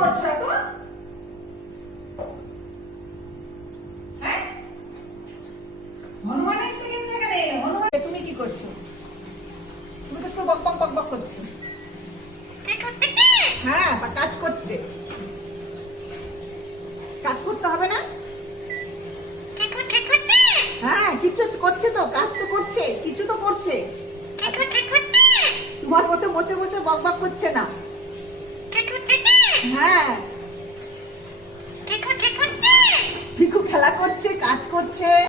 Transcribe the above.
করছো এত? হ্যাঁ, হনুমান এসছে কিন্তু এখানে। হনুমান, তুমি কি করছো? তুমি তো শুধু বক বক বক বক করছো। হ্যাঁ, কাজ করছে। কাজ করতে হবে না? হ্যাঁ, কিছু করছে তো, কাজ তো করছে, কিছু তো করছে। তোমার মতো বসে বসে বক বক করছে না। হ্যাঁ, ভিখু খেলা করছে, কাজ করছে।